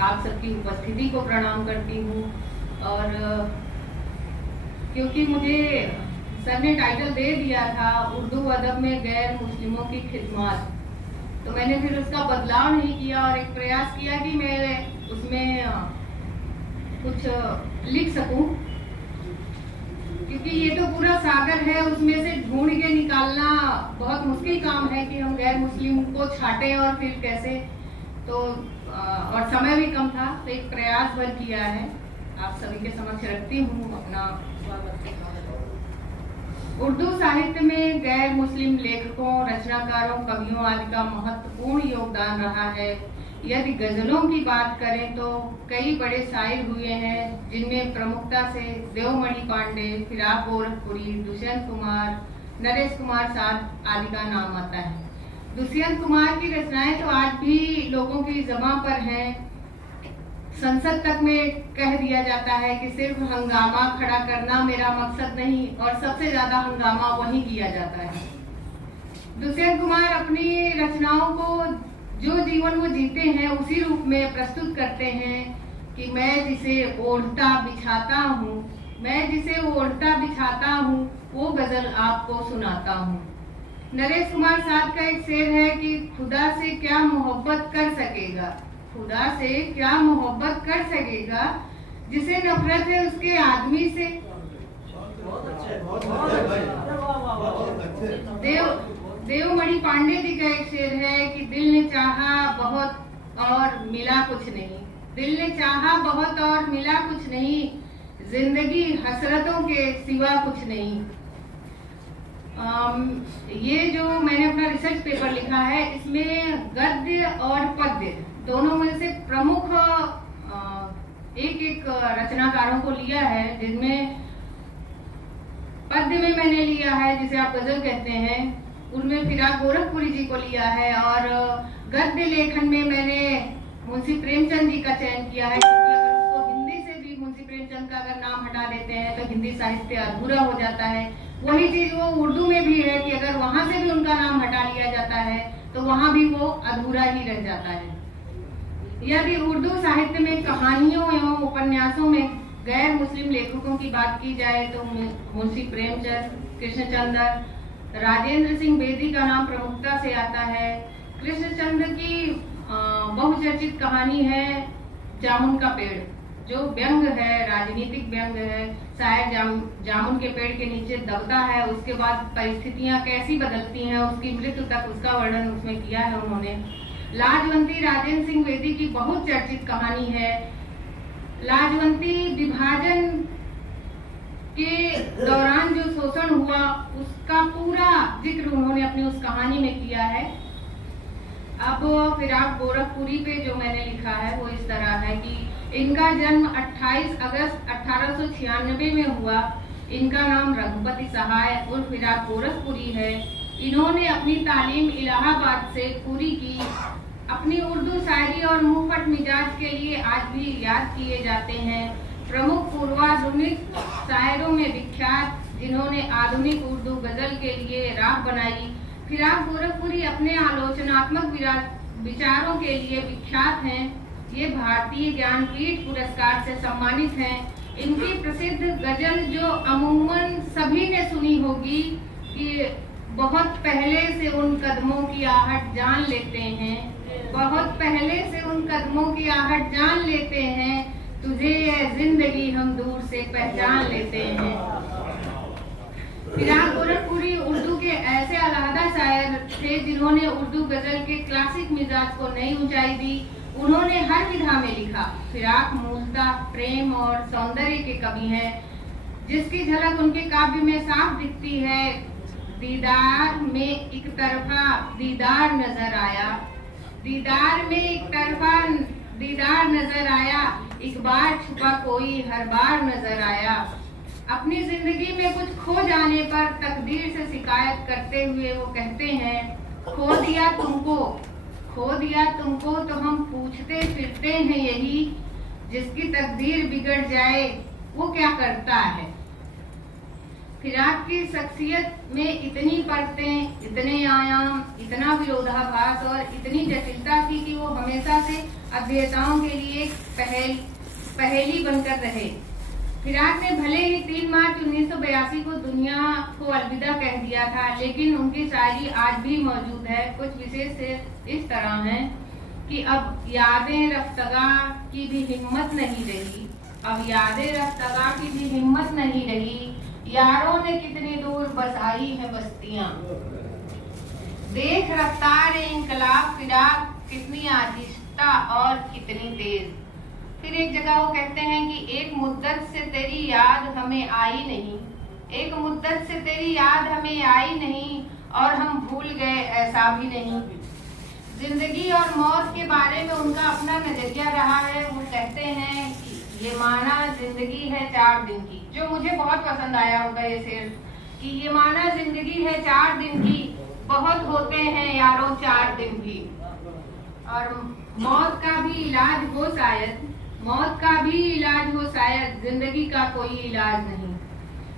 आप सबकी उपस्थिति को प्रणाम करती हूँ। और क्योंकि मुझे सर ने टाइटल दे दिया था उर्दू अदब में गैर मुस्लिमों की खिदमत, तो मैंने फिर उसका बदलाव नहीं किया और एक प्रयास किया कि मैं उसमें कुछ लिख सकूं, क्योंकि ये तो पूरा सागर है, उसमें से ढूंढ के निकालना बहुत मुश्किल काम है कि हम गैर मुस्लिम को छांटें और फिर कैसे, तो और समय भी कम था, तो एक प्रयास भर किया है। आप सभी के समक्ष रखती हूँ अपना स्वागत। उर्दू साहित्य में गैर मुस्लिम लेखकों, रचनाकारों, कवियों आदि का महत्वपूर्ण योगदान रहा है। यदि गजलों की बात करें तो कई बड़े शायर हुए हैं, जिनमें प्रमुखता से देवमणि पांडे, फिराक गोरखपुरी, दुष्यंत कुमार, नरेश कुमार साध आदि का नाम आता है। दुष्यंत कुमार की रचनाएं तो आज भी लोगों की ज़बां पर हैं। संसद तक में कह दिया जाता है कि सिर्फ हंगामा खड़ा करना मेरा मकसद नहीं, और सबसे ज्यादा हंगामा वही किया जाता है। दुष्यंत कुमार अपनी रचनाओं को जो जीवन वो जीते हैं उसी रूप में प्रस्तुत करते हैं कि मैं जिसे ओढ़ता बिछाता हूँ, मैं जिसे ओढ़ता बिछाता हूँ वो गजल आपको सुनाता हूँ। नरेश कुमार साध का एक शेर है कि खुदा से क्या मोहब्बत कर सकेगा, खुदा से क्या मोहब्बत कर सकेगा, जिसे नफरत है उसके आदमी से। देवमणि पांडे जी का एक शेर है कि दिल ने चाहा बहुत और मिला कुछ नहीं, दिल ने चाहा बहुत और मिला कुछ नहीं, जिंदगी हसरतों के सिवा कुछ नहीं। ये जो मैंने अपना रिसर्च पेपर लिखा है, इसमें गद्य और पद्य दोनों में से प्रमुख एक रचनाकारों को लिया है, जिनमें पद्य में मैंने लिया है जिसे आप गजल कहते हैं, उनमें फिराक गोरखपुरी जी को लिया है, और गद्य लेखन में मैंने मुंशी प्रेमचंद जी का चयन किया है, क्योंकि अगर उसको हिंदी से भी मुंशी प्रेमचंद का अगर नाम हटा देते हैं तो हिंदी साहित्य अधूरा हो जाता है। वही चीज वो उर्दू में भी है कि अगर वहां से भी उनका नाम हटा लिया जाता है तो वहां भी वो अधूरा ही रह जाता है। यदि उर्दू साहित्य में कहानियों एवं उपन्यासों में गैर मुस्लिम लेखकों की बात की जाए तो मुंशी प्रेमचंद, कृष्णचंद्र, राजेंद्र सिंह बेदी का नाम प्रमुखता से आता है। कृष्णचंद्र की बहुचर्चित कहानी है जामुन का पेड़, जो व्यंग है, राजनीतिक व्यंग है। शायर जामुन के पेड़ के नीचे दबता है, उसके बाद परिस्थितियां कैसी बदलती हैं, उसकी मृत्यु तक उसका वर्णन उसमें किया है उन्होंने। लाजवंती राजेंद्र सिंह बेदी की बहुत चर्चित कहानी है। लाजवंती विभाजन के दौरान जो शोषण हुआ उसका पूरा जिक्र उन्होंने अपनी उस कहानी में किया है। अब फिराक गोरखपुरी पे जो मैंने लिखा है वो इस तरह है कि इनका जन्म 28 अगस्त 1896 में हुआ। इनका नाम रघुपति सहाय उर्फ फिराक गोरखपुरी है। इन्होंने अपनी तालीम इलाहाबाद से पूरी की। अपनी उर्दू शायरी और मुंहफट मिजाज के लिए आज भी याद किए जाते हैं। प्रमुख पूर्वाधुनिक शायरों में विख्यात, जिन्होंने आधुनिक उर्दू गजल के लिए राह बनाई। फिराक गोरखपुरी अपने आलोचनात्मक विचारों के लिए विख्यात हैं। ये भारतीय ज्ञानपीठ पुरस्कार से सम्मानित हैं। इनकी प्रसिद्ध गजल जो अमूमन सभी ने सुनी होगी कि बहुत पहले से उन कदमों की आहट जान लेते हैं, बहुत पहले से उन कदमों की आहट जान लेते हैं, तुझे ये जिंदगी हम दूर से पहचान लेते हैं। फिराक गोरखपुरी उर्दू के ऐसे अलहदा शायर थे जिन्होंने उर्दू गजल के क्लासिक मिजाज को नई ऊंचाई दी। उन्होंने हर विधा में लिखा। फिराक मूलतः प्रेम और सौंदर्य के कवि हैं, जिसकी झलक उनके काव्य में साफ दिखती है। दीदार में एक तरफा दीदार नजर आया, दीदार में एक तरफा दीदार नजर आया, एक बार छुपा कोई हर बार नजर आया। अपनी जिंदगी में कुछ खो जाने पर तकदीर से शिकायत करते हुए वो कहते हैं, खो दिया तुमको, खो दिया तुमको तो हम पूछते फिरते हैं यही, जिसकी तकदीर बिगड़ जाए वो क्या करता है। फिराक की शख्सियत में इतनी परतें, इतने आयाम, इतना विरोधाभास और इतनी जटिलता थी कि वो हमेशा से अध्येताओं के लिए पहेली बनकर रहे। फिराक ने भले ही 3 मार्च 1982 को दुनिया को अलविदा कह दिया था, लेकिन उनकी शायरी आज भी मौजूद है। कुछ विशेष इस तरह हैं कि अब यादें रफ्तगा की भी हिम्मत नहीं रही, अब यादें रफ्तगा की भी हिम्मत नहीं रही, यारों ने कितनी दूर बसाई है बस्तियां, देख रफ्तार इनकलाब फिराक कितनी आहिस्ता और कितनी तेज। फिर एक जगह वो कहते हैं कि एक मुद्दत से तेरी याद हमें आई नहीं, एक मुद्दत से तेरी याद हमें आई नहीं, और हम भूल गए ऐसा भी नहीं। जिंदगी और मौत के बारे में उनका अपना नजरिया रहा है। वो कहते हैं कि ये माना जिंदगी है 4 दिन की, जो मुझे बहुत पसंद आया होगा ये शेर, कि ये माना जिंदगी है 4 दिन की, बहुत होते हैं यारों 4 दिन भी, और मौत का भी इलाज हो शायद, मौत का भी इलाज हो शायद, जिंदगी का कोई इलाज नहीं।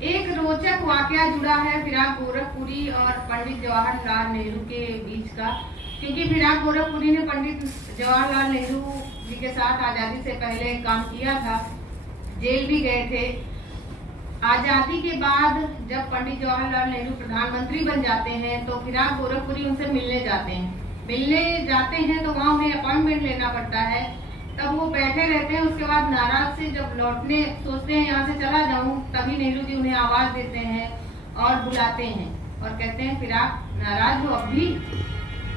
एक रोचक वाकया जुड़ा है फिराक गोरखपुरी और पंडित जवाहरलाल नेहरू के बीच का, क्योंकि फिराक गोरखपुरी ने पंडित जवाहरलाल नेहरू जी के साथ आजादी से पहले काम किया था, जेल भी गए थे। आजादी के बाद जब पंडित जवाहरलाल नेहरू प्रधानमंत्री बन जाते हैं तो फिराक गोरखपुरी उनसे मिलने जाते हैं तो वहाँ उन्हें अपॉइंटमेंट लेना पड़ता है। तब वो बैठे रहते हैं, उसके बाद नाराज से जब लौटने सोचते हैं यहाँ से चला जाऊं, तभी नेहरू जी उन्हें आवाज देते हैं और बुलाते हैं और कहते हैं फिराक नाराज हो, अब भी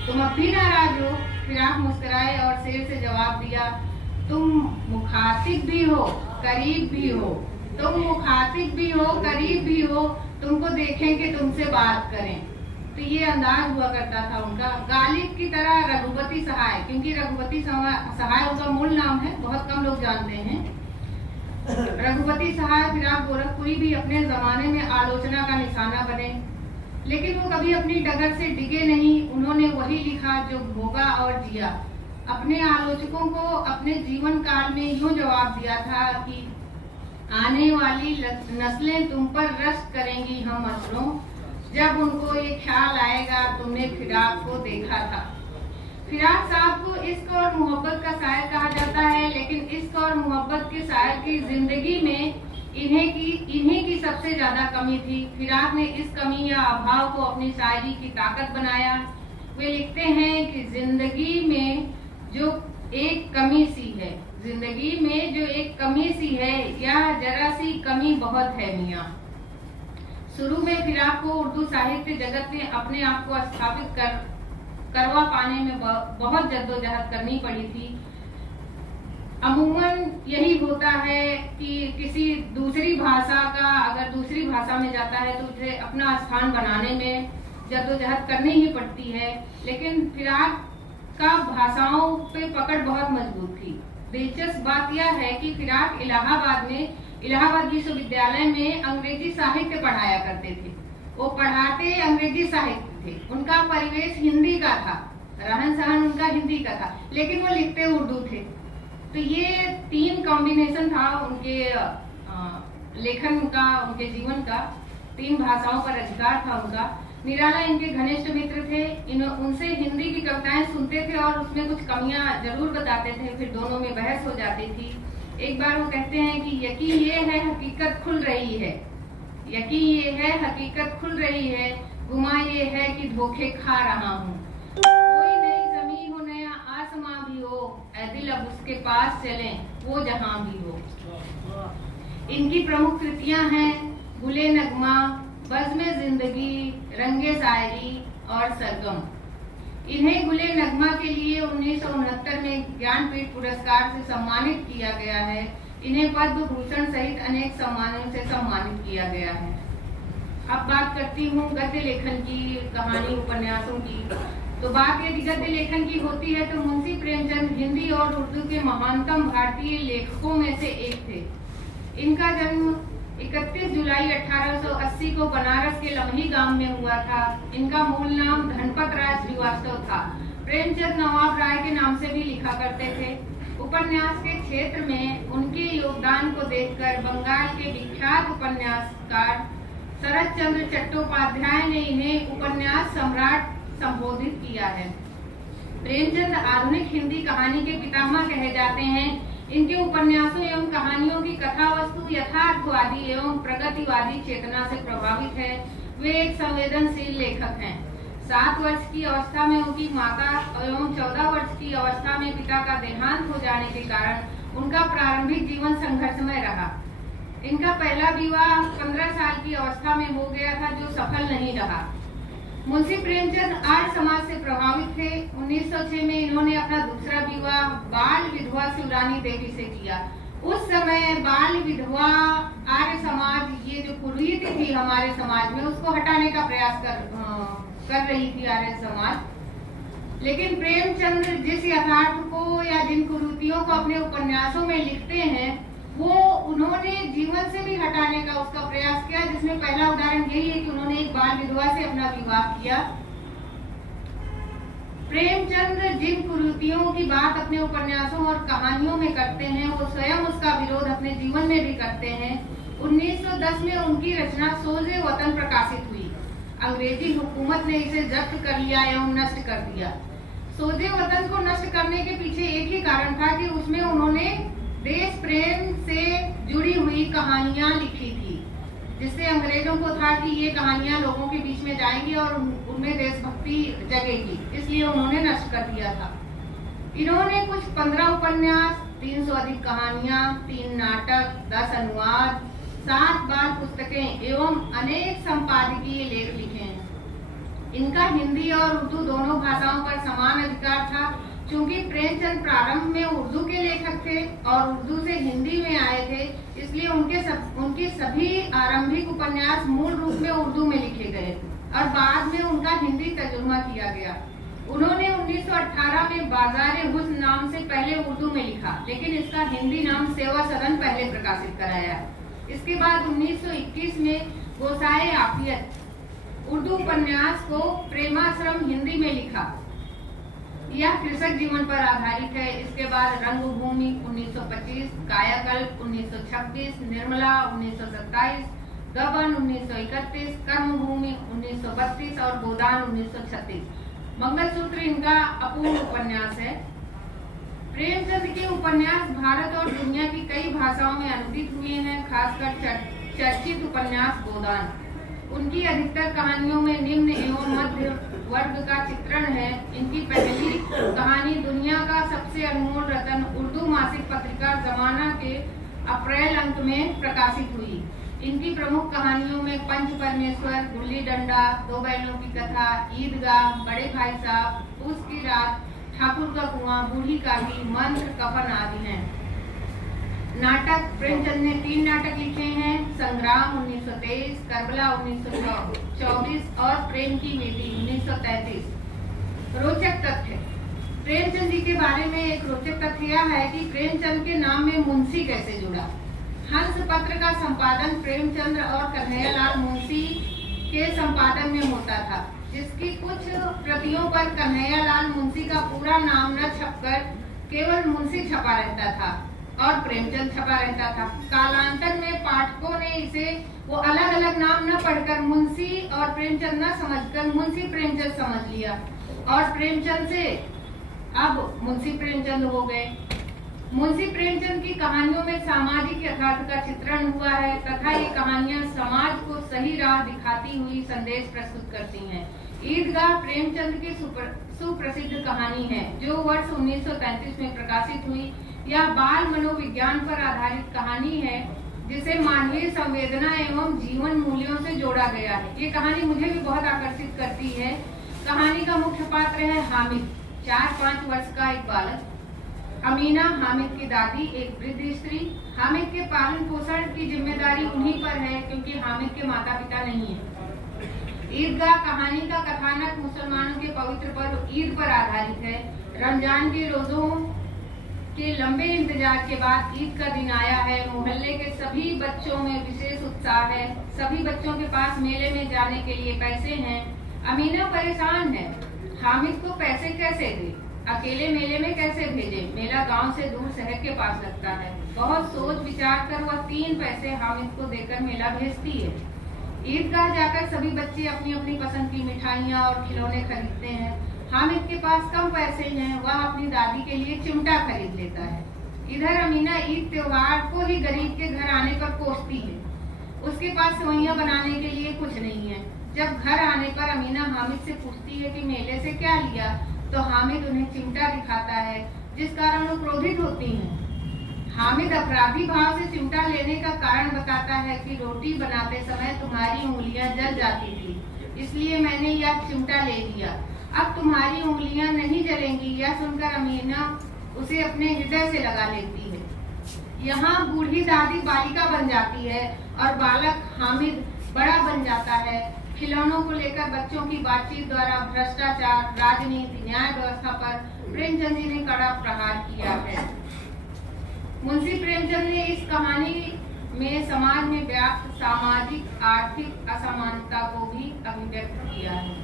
तुम अब भी नाराज हो। फिराक मुस्कुराए और शेर से जवाब दिया, तुम मुखातिब भी हो करीब भी हो, तुम मुखातिब भी हो करीब भी हो, तुमको देखें कि तुमसे बात करें। तो ये अंदाज हुआ करता था उनका। गालिब की तरह रघुपति सहाय, क्योंकि रघुपति सहाय उनका मूल नाम है, बहुत कम लोग जानते हैं। रघुपति सहाय फिराक गोरखपुरी भी अपने जमाने में आलोचना का निशाना बने, लेकिन वो कभी अपनी डगर से डिगे नहीं। उन्होंने वही लिखा जो भोगा और जिया। अपने आलोचकों को अपने जीवन काल में यूं जवाब दिया था कि आने वाली नस्लें तुम पर रश्क करेंगी हम असरों, जब उनको ये ख्याल आएगा तुमने फिराक को देखा था। फिराक साहब को इश्क और मोहब्बत का शायर कहा जाता है, लेकिन इश्क और मोहब्बत के शायर की जिंदगी में इन्हीं की सबसे ज्यादा कमी थी। फिराक ने इस कमी या अभाव को अपनी शायरी की ताकत बनाया। वे लिखते हैं कि जिंदगी में जो एक कमी सी है, जिंदगी में जो एक कमी सी है, या जरा सी कमी बहुत है मियाँ। शुरू में फिराक को उर्दू साहित्य जगत में अपने आप को स्थापित करवा पाने में बहुत जद्दोजहद करनी पड़ी थी। अमूमन यही होता है कि किसी दूसरी भाषा का अगर दूसरी भाषा में जाता है तो उसे अपना स्थान बनाने में जद्दोजहद करनी ही पड़ती है, लेकिन फिराक का भाषाओं पे पकड़ बहुत मजबूत थी। दिलचस्प बात यह है कि फिराक इलाहाबाद विश्वविद्यालय में अंग्रेजी साहित्य पढ़ाया करते थे। वो पढ़ाते अंग्रेजी साहित्य थे, उनका परिवेश हिंदी का था, रहन सहन उनका हिंदी का था, लेकिन वो लिखते उर्दू थे। तो ये 3 कॉम्बिनेशन था उनके लेखन का, उनके जीवन का। 3 भाषाओं पर अधिकार था उनका। निराला इनके घनिष्ठ मित्र थे। उनसे हिंदी की कविताएं सुनते थे और उसमें कुछ कमियां जरूर बताते थे, फिर दोनों में बहस हो जाती थी। एक बार वो कहते हैं कि यकीन ये है हकीकत खुल रही है, यकीन ये है हकीकत खुल रही है, गुमा ये है कि धोखे खा रहा हूँ। कोई नई ज़मीं हो नया आसमां भी हो, ऐ दिल अब उसके पास चलें वो जहां भी हो। इनकी प्रमुख कृतियां हैं गुले नगमा, बज़्म जिंदगी, रंगे शायरी और सरगम। इन्हें गुले नगमा के लिए 1969 में ज्ञानपीठ पुरस्कार से सम्मानित किया गया है। इन्हें पद्म भूषण सहित अनेक सम्मानों से सम्मानित किया गया है। अब बात करती हूँ गद्य लेखन की, कहानी उपन्यासों की। तो बात यदि गद्य लेखन की होती है तो मुंशी प्रेमचंद हिंदी और उर्दू के महानतम भारतीय लेखकों में से एक थे। इनका जन्म 31 जुलाई 1880 को बनारस के लम्ही गांव में हुआ था। इनका मूल नाम धनपत राय श्रीवास्तव था। प्रेमचंद नवाब राय के नाम से भी लिखा करते थे। उपन्यास के क्षेत्र में उनके योगदान को देखकर बंगाल के विख्यात उपन्यासकार शरत चंद्र चट्टोपाध्याय ने इन्हें उपन्यास सम्राट संबोधित किया है। प्रेमचंद आधुनिक हिंदी कहानी के पितामह कहे जाते हैं। इनके उपन्यासों एवं कहानियों की कथा वस्तु यथार्थवादी एवं प्रगतिवादी चेतना से प्रभावित है। वे एक संवेदनशील लेखक हैं। 7 वर्ष की अवस्था में उनकी माता एवं 14 वर्ष की अवस्था में पिता का देहांत हो जाने के कारण उनका प्रारंभिक जीवन संघर्षमय रहा। इनका पहला विवाह 15 साल की अवस्था में हो गया था, जो सफल नहीं रहा। मुंशी प्रेमचंद आर्य समाज से प्रभावित थे। 1906 में इन्होंने अपना दूसरा विवाह बाल विधवा शिवरानी देवी से किया। उस समय बाल विधवा आर्य समाज, ये जो कुरीति थी हमारे समाज में, उसको हटाने का प्रयास कर रही थी आर्य समाज। लेकिन प्रेमचंद जिस यथार्थ को या जिन कुरीतियों को अपने उपन्यासों में लिखते हैं, वो उन्होंने जीवन से भी हटाने का उसका प्रयास किया, जिसमें पहला उदाहरण यही है कि उन्होंने एक बाल विधवा से अपना विवाह किया। प्रेमचंद जिन कुरीतियों की बात अपने उपन्यासों और कहानियों में करते हैं, वो स्वयं उसका विरोध अपने जीवन में भी करते हैं। 1910 में उनकी रचना सोजे वतन प्रकाशित हुई। अंग्रेजी हुकूमत ने इसे जब्त कर लिया एवं नष्ट कर दिया। सोजे वतन को नष्ट करने के पीछे एक ही कारण था कि उसमें उन्होंने देश प्रेम से जुड़ी हुई कहानियां लिखी थी, जिससे अंग्रेजों को था कि ये कहानियां लोगों के बीच में जाएंगी और उनमें देशभक्ति जगेगी, इसलिए उन्होंने नष्ट कर दिया था। इन्होंने कुछ 15 उपन्यास, 300 अधिक कहानियां, 3 नाटक, 10 अनुवाद, 7 बाल पुस्तकें एवं अनेक संपादकीय लेख लिखे हैं। इनका हिंदी और उर्दू दोनों भाषाओं पर समान अधिकार था। चूंकि प्रेमचंद प्रारंभ में उर्दू के लेखक थे और उर्दू से हिंदी में आए थे, इसलिए उनके सभी आरंभिक उपन्यास मूल रूप में उर्दू में लिखे गए और बाद में उनका हिंदी तर्जुमा किया गया। उन्होंने 1918 में बाज़ार हुस्न नाम से पहले उर्दू में लिखा, लेकिन इसका हिंदी नाम सेवा सदन पहले प्रकाशित कराया। इसके बाद 1921 में गोसाए आफियत उर्दू उपन्यास को प्रेमाश्रम हिंदी में लिखा। यह कृषक जीवन पर आधारित है। इसके बाद रंगभूमि 1925, कायाकल्प 1926, निर्मला 1927, गबन 1931, कर्मभूमि 1932 और गोदान 1936। मंगलसूत्र इनका अपूर्व उपन्यास है। प्रेमचंद के उपन्यास भारत और दुनिया की कई भाषाओं में अनुदित हुए हैं, खासकर चर्चित उपन्यास गोदान। उनकी अधिकतर कहानियों में निम्न एवं मध्य वर्ग का चित्रण है। इनकी पहली कहानी दुनिया का सबसे अनमोल रतन उर्दू मासिक पत्रिका जमाना के अप्रैल अंक में प्रकाशित हुई। इनकी प्रमुख कहानियों में पंच परमेश्वर, गुल्ली डंडा, 2 बैलों की कथा, ईदगाह, बड़े भाई साहब, पूस की रात, ठाकुर का कुआं, बूढ़ी काली, मंत्र, कफन आदि हैं। नाटक प्रेमचंद ने 3 नाटक लिखे हैं, संग्राम 1923, करबला 1924 और प्रेम की बेटी 1933। रोचक तथ्य प्रेमचंद जी के बारे में एक रोचक तथ्य यह है कि प्रेमचंद के नाम में मुंशी कैसे जुड़ा। हंस पत्र का संपादन प्रेमचंद और कन्हैयालाल मुंशी के संपादन में होता था, जिसकी कुछ प्रतियों पर कन्हैयालाल मुंशी का पूरा नाम न छपकर केवल मुंशी छपा रहता था और प्रेमचंद छपा रहता था। कालांतर में पाठकों ने इसे वो अलग अलग नाम न पढ़कर मुंशी और प्रेमचंद न समझकर मुंशी प्रेमचंद समझ लिया और प्रेमचंद से अब मुंशी प्रेमचंद हो गए। मुंशी प्रेमचंद की कहानियों में सामाजिक यथार्थ का चित्रण हुआ है तथा ये कहानियां समाज को सही राह दिखाती हुई संदेश प्रस्तुत करती हैं। ईदगाह प्रेमचंद की सुप्रसिद्ध कहानी है, जो वर्ष 1933 में प्रकाशित हुई। यह बाल मनोविज्ञान पर आधारित कहानी है, जिसे मानवीय संवेदना एवं जीवन मूल्यों से जोड़ा गया है। ये कहानी मुझे भी बहुत आकर्षित करती है। कहानी का मुख्य पात्र है हामिद, 4-5 वर्ष का एक बालक। अमीना हामिद की दादी, एक वृद्ध स्त्री। हामिद के पालन पोषण की जिम्मेदारी उन्हीं पर है, क्योंकि हामिद के माता पिता नहीं है। ईदगाह कहानी का कथानक मुसलमानों के पवित्र पर्व ईद पर आधारित है। रमजान के रोजों के लंबे इंतजार के बाद ईद का दिन आया है। मोहल्ले के सभी बच्चों में विशेष उत्साह है। सभी बच्चों के पास मेले में जाने के लिए पैसे हैं। अमीना परेशान है, हामिद को पैसे कैसे दे, अकेले मेले में कैसे भेजे। मेला गांव से दूर शहर के पास लगता है। बहुत सोच विचार कर वह 3 पैसे हामिद को देकर मेला भेजती है। ईदगाह जाकर सभी बच्चे अपनी अपनी पसंद की मिठाइयाँ और खिलौने खरीदते हैं। हामिद के पास कम पैसे हैं, वह अपनी दादी के लिए चिमटा खरीद लेता है। इधर अमीना ईद त्योहार को ही गरीब के घर आने पर कोसती है। उसके पास सेवइयां बनाने के लिए कुछ नहीं है। जब घर आने पर अमीना हामिद से पूछती है कि मेले से क्या लिया, तो हामिद उन्हें चिमटा दिखाता है, जिस कारण वो क्रोधित होती हैं। हामिद अपराधी भाव से चिमटा लेने का कारण बताता है कि रोटी बनाते समय तुम्हारी उंगलियां जल जाती थी, इसलिए मैंने यह चिमटा ले लिया। अब तुम्हारी उंगलियां नहीं जलेंगी। यह सुनकर अमीना उसे अपने हृदय से लगा लेती है। यहाँ बूढ़ी दादी बालिका बन जाती है और बालक हामिद बड़ा बन जाता है। खिलौनों को लेकर बच्चों की बातचीत द्वारा भ्रष्टाचार, राजनीति, न्याय व्यवस्था पर प्रेमचंद जी ने कड़ा प्रहार किया है। मुंशी प्रेमचंद ने इस कहानी में समाज में व्याप्त सामाजिक आर्थिक असमानता को भी अभिव्यक्त किया है।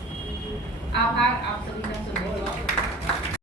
आभार आप सभी का सुनने।